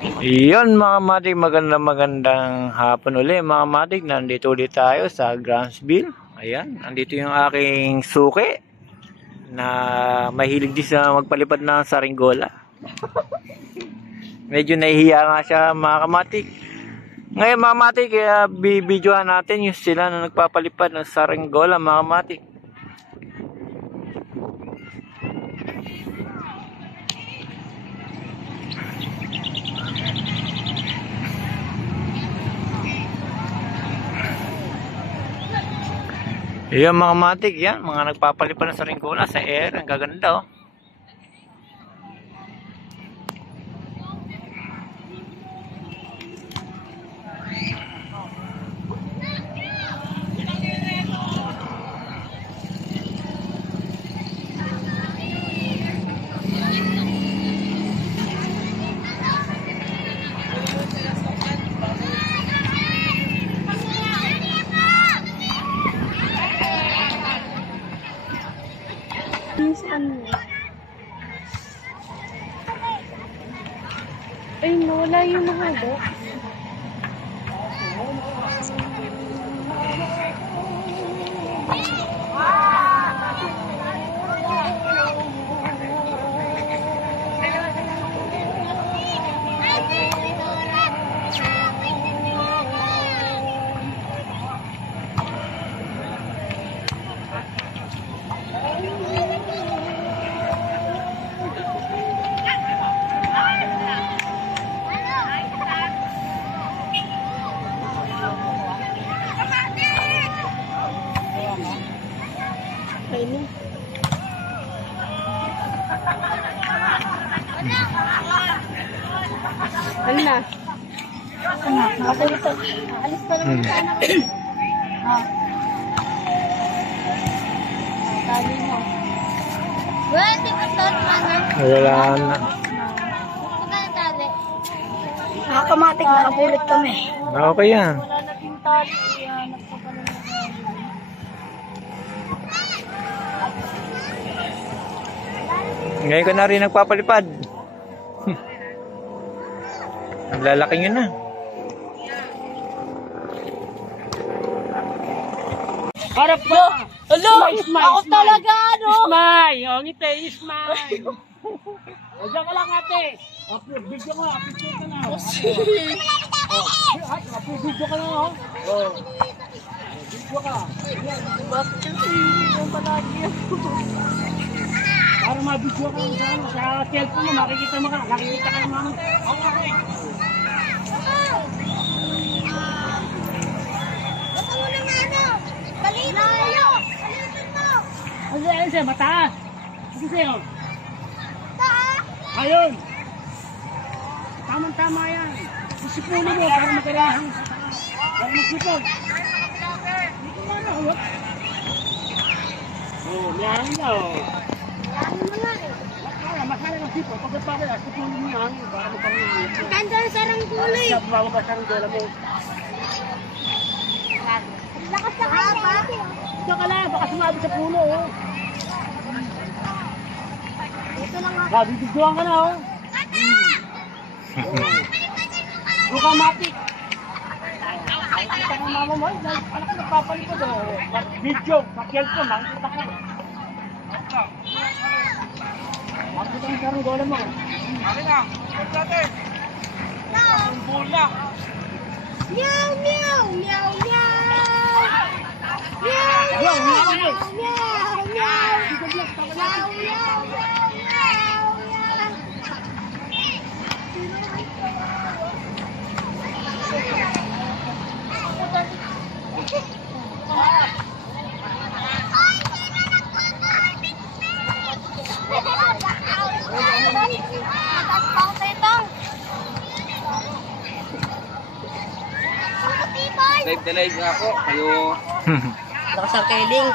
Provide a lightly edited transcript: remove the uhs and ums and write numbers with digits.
Iyon mga matik, magandang hapon ulit mga matik. Nandito ulit tayo sa Grantsville. Ayan, nandito yung aking suki na mahilig din sa magpalipad ng saringgola. Medyo nahihiya nga siya mga kamatik. Ngayon mga matik, bibidyohan natin yung sila na nagpapalipad ng saringgola mga matik. Yan mga matik, yan, mga nagpapalipad ng saringgola sa air, ang gaganda oh. Ay, nawala yung mga box. Ini. Ano na? Alis pa naman sana ko. Tali mo. Wala na. Nakakamatik, nakapulot kami. Okay yan. Wala na din tali. Ngayon ka na rin nagpapalipad. Ang lalaki nyo na. Harap mo! Hello! Ako talaga, ano? Ismay! O, ngiti, Ismay! O, dyan ka lang, ate! Video ka, picture ka na. Video ka na, o. Video ka. Bakit yung palagi ako? Para mabidyo ka sa cellphone mo, makikita mo ka. Nakikita ka naman. Okay. Basta mo na nga, ano? Balito mo! Balito mo! Ayun siya, mataas. Sige sa'yo. Taas! Ayun. Tamang-tama yan. Isipunin mo para magkalahan sa taas. Para magsipon. Dito ka na, o. Oh, may hangin na, o. Ano mo nga eh? Masaya ng sipo. Pagkatapos, sipunin mo yung hangin para magkaroon ng hangin. Ganda ng saranggola eh. Siya, bumabag ka ng dola mo. Lakas na haba. Diyan ka lang, baka sumabi sa puno, o. Dito lang ako. Bibigduhan ka na, o. Buka matik. Nakikita ng mama mo, anak ko nagpapalipad, o. Video, pakyal ko, makikita ko. Makikita ng saranggola mo. Mali na, natin. Ang bola. Meow, meow, meow, meow. Meow, Meow, meow, meow, meow. meow, meow. Meow, meow, meow, meow. Live na live ako. Kayo. Lakas ang keling.